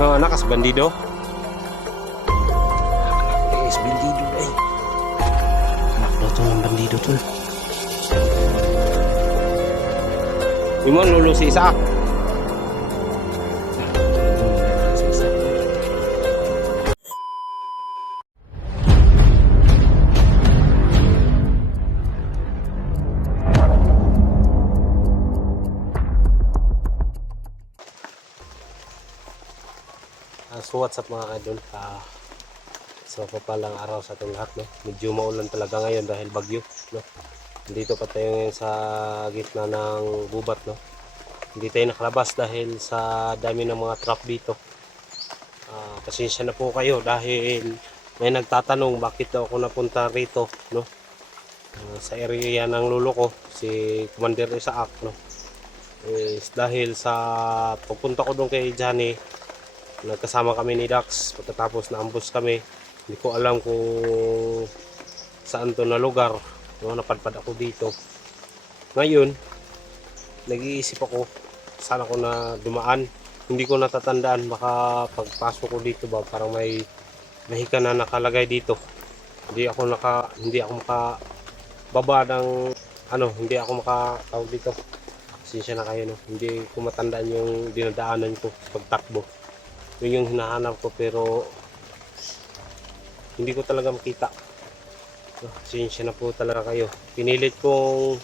No, anak kas bandido. Anak is bandido eh. Anak daw to ng bandido to. Imon lulu si Isa. So what's up mga idol, so papalang araw sa ating lahat, no? Medyo maulan talaga ngayon dahil bagyo, no? Dito pa tayo ngayon sa gitna ng gubat, no? Hindi tayo nakalabas dahil sa dami ng mga trap dito. Pasensya na po kayo dahil may nagtatanong bakit daw ako napunta rito, no? Sa area ng lolo ko, si Commander Isaac, no? Dahil sa pupunta ko doon kay Johnny, nagkasama kami ni Dax. Pagkatapos na ambush kami, hindi ko alam kung saan to na lugar, no? Napadpad ako dito. Ngayon nag-iisip ako saan ako na dumaan, hindi ko natatandaan. Baka pagpasok ko dito ba parang may mahika na nakalagay dito. Hindi ako makababa ng hindi ako makatawag dito. Pasensya na kayo, no? Hindi ko matandaan yung dinadaanan ko pagtakbo. Yun yung hinahanap ko pero hindi ko talaga makita. Pasensya na po talaga kayo. Pinilit kong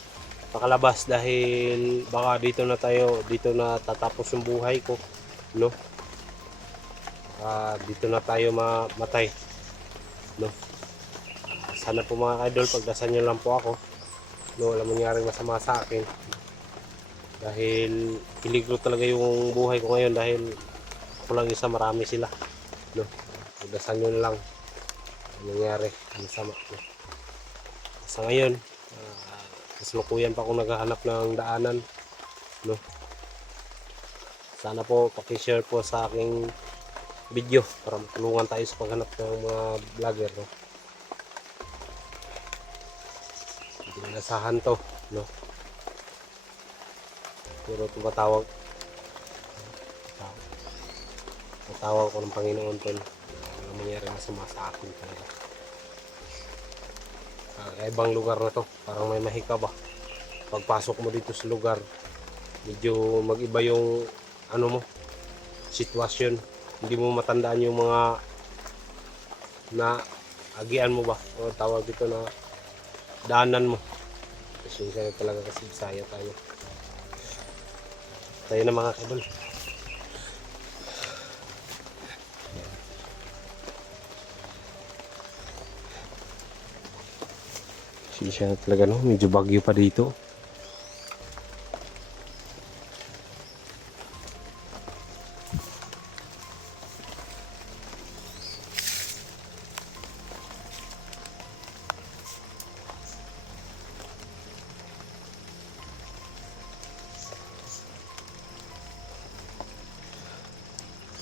makalabas dahil baka dito na tatapos yung buhay ko, no? Dito na tayo mamatay, no? Sana po mga idol, pagdasal nyo lang po ako, no? Walang mangyaring masama sa akin dahil peligro talaga yung buhay ko ngayon dahil ako lang isa, marami sila, no? Pagdasal nyo lang nangyari masama, no? Sa ngayon kasalukuyan pa akong naghahanap ng daanan, no? Sana po paki-share po sa aking video para matulungan tayo sa paghanap ng mga vlogger, no? Hindi na nasahan to, no? Pero tumatawag ko ng Panginoon tol, walang mangyari masama sa akin talaga. Ibang lugar na to, parang may mahika ba pagpasok mo dito sa lugar, medyo mag-iba yung sitwasyon. Hindi mo matandaan yung mga na agian mo ba o tawag dito na daanan mo. Kasi talaga kasi Bisaya tayo na mga kadol. Siya talaga, no? Medyo bagyo pa dito.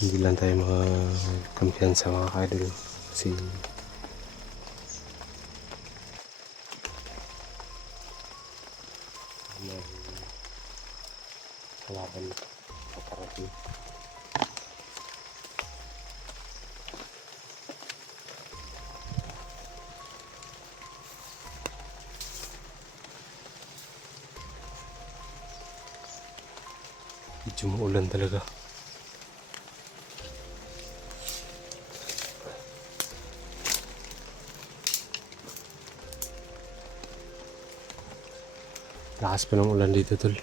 Hindi lang tayo kumpiyansa mga kadol kasi kalaban paparating. Medyo maulan talaga. Lakas pa ng ulan dito tol.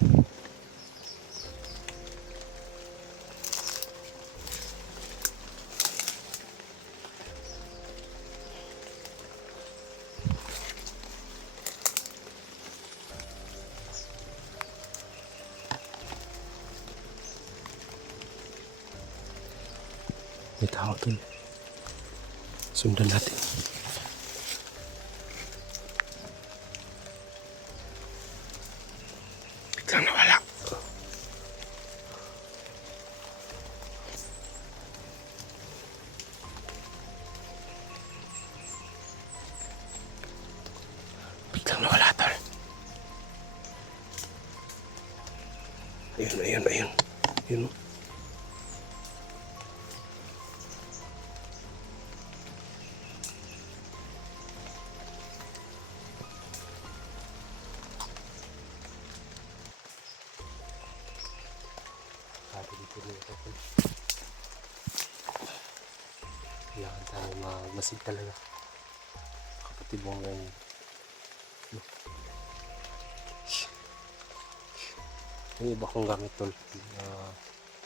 May tao tol. Sundan natin. Biglang nawala. Biglang nawala tol. Ayun. Ayun. Kailangan tayo magmasid talaga. Kapatibong ngayon. Yung iba kong gamit tol,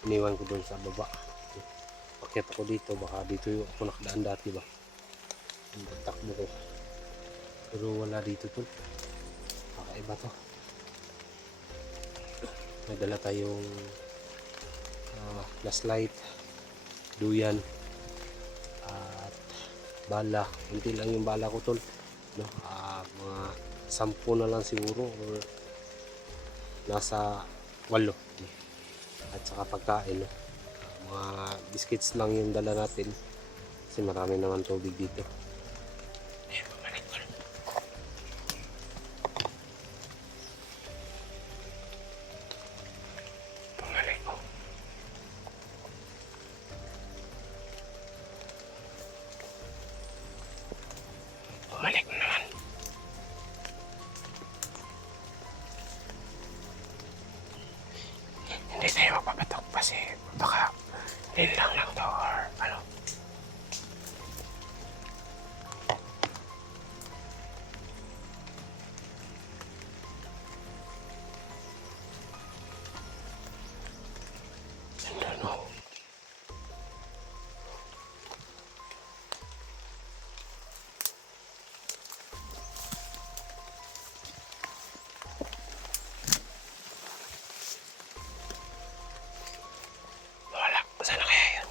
iniwan ko doon sa baba. Pakita ko dito, baka dito yung ako nakadaan dati ba. Yung takbo ko. Pero wala dito tol. Kakaiba to. May dala tayong flashlight, duyan, at bala. Hindi lang yung bala ko tol. No? Mga 10 na lang siguro. Or nasa 8 at saka pagkain no? Mga biscuits lang yung dala natin kasi marami naman tubig dito. Ayan, bumalik ko. Bumalik ko. Bumalik na naman. Hindi tayo magpapatok kasi baka nilang lang to or ano. I don't know. Sana kaya yun?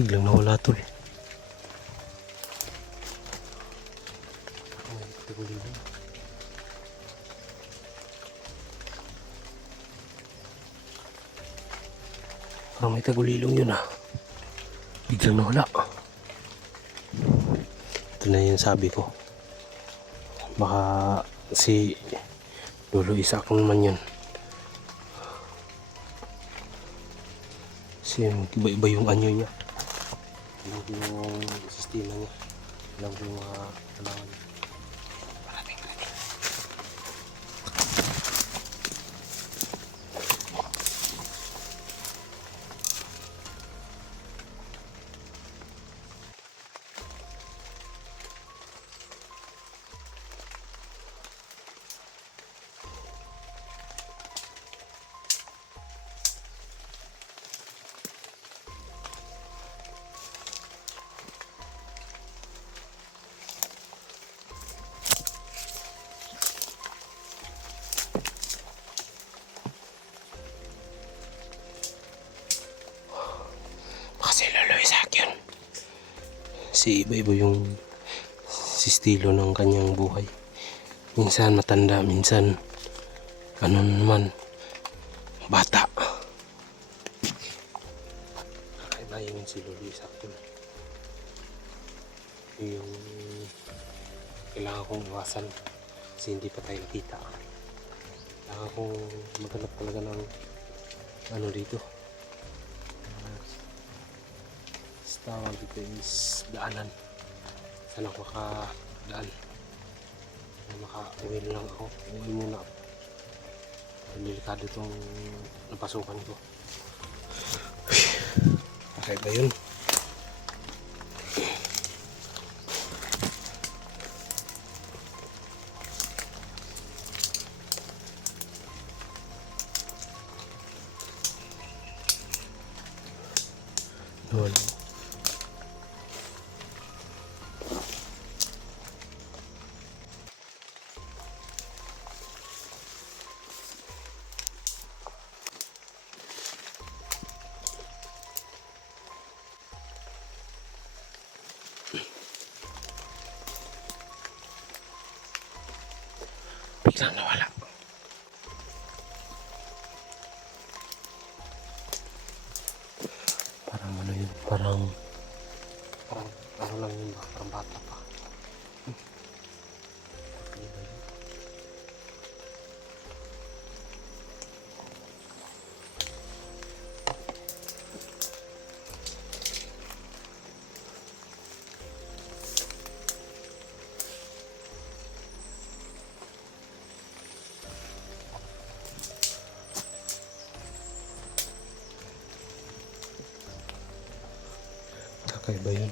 Biglang nawala tol. Parang may tagulilong yun ah. Biglang nawala. Ito na yung sabi ko. Baka si Lolo Isa kung naman yun. Kasi iba-iba yung anyo niya. Alam ko yung sistema niya. Alam ko yung mga kailangan niya. Parating. Kasi Lolo Isaac yun. Si iba-iba yung estilo ng kanyang buhay. Minsan matanda, minsan ano naman, bata. Kakaiba yun si Lolo Isaac yun. Yung kailangan kong iwasan kasi hindi pa tayo nakita. Kailangan kong maghanap talaga ng ano dito. Tawag dito is daanan. Sana ako makadaan. Maka-uwi lang ako. Uwi muna ako. Delikado itong napasukan ko. Okay ba yun? Doon. Biglang nawala. Parang ano yun, parang Parang ano lang yun ba? Parang bata pa. Ano ba yun? Kakaiba yun.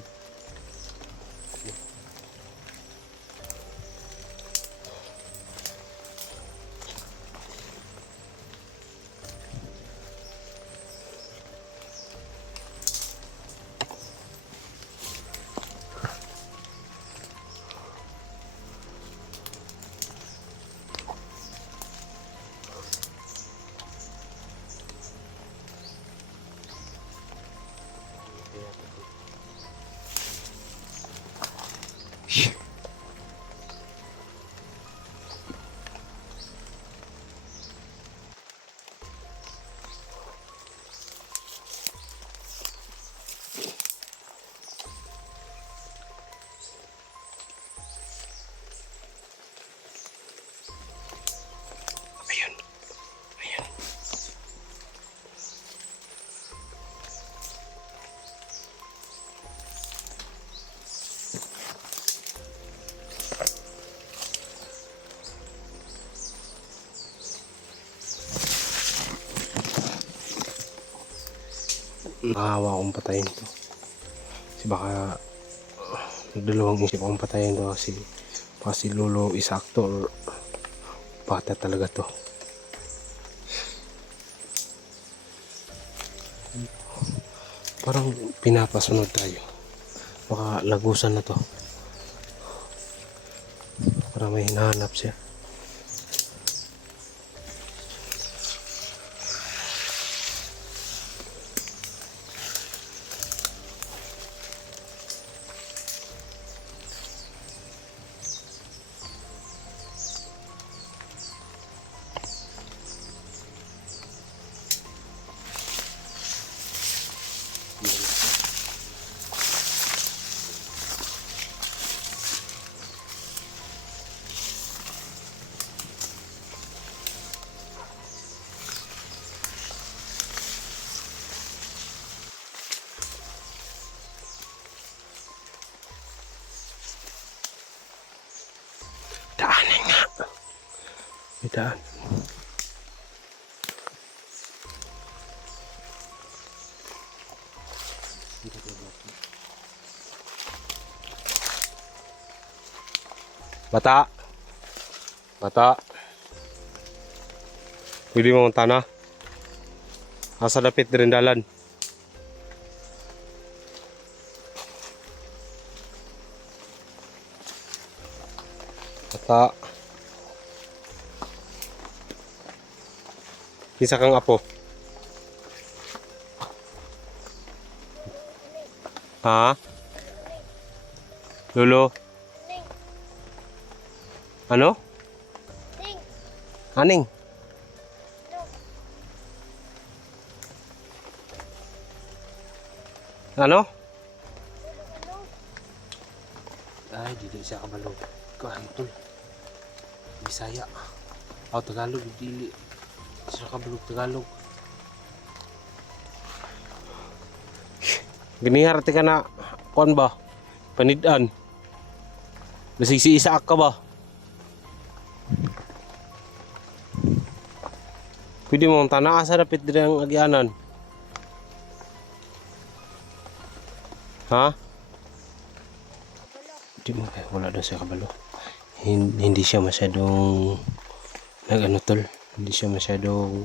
Ayun. Ayun. Nakahawa akong patayin to. Kasi baka nagdalawang isip akong patayin to kasi baka si Lolo isakto or bata talaga to. Parang pinapasunod tayo. Baka lagusan na to. Parang may hinahanap siya. Daanin nga. May daan. Bata. Bata. Pwede mo tanah. Asa dapit din dalan. Bata. Isa kang apo. Ha? Lolo? Ano? Aning? Ano? Ay, dili siya kabalo. Kahantol. Bisaya. Oh, Tagalog, dili. Siya kabalog Tagalog. Giniharte ka na, kuan ba? Panidan. Basig si Isaak ka ba? Pwede mo ang tanah sa dapit din ang agyanan. Ha? Di mo kaya wala daw siya kabalo. Hindi siya masyadong nag-ano tol. Hindi siya masyadong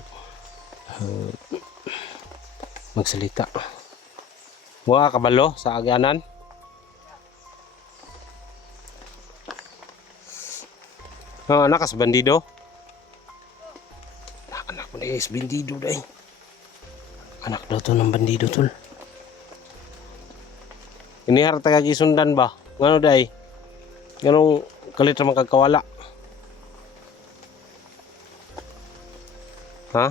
magsalita. Wala kabalo sa agyanan. Anak kas bandido. Anak ko na is bandido dai. Anak daw to ng bandido tol. Ini harta kagi sundan ba? Ngano dai? Nganong kalit ra magkakawala? Ha?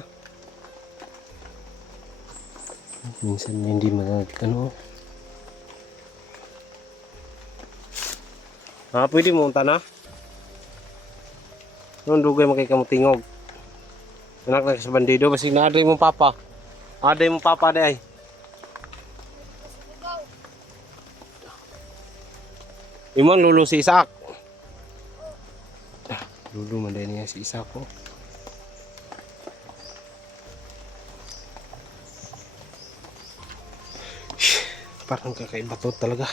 Minsan hindi magagano. Ha, pwede mo unta na. Noon dugay mo kay kamutingog. Anak na sa bandido, basig na aday mong papa. Aday mong papa day. Imon lulu si Isak. Lulu man din niya si Isak ko. Parang kakaiba to talaga.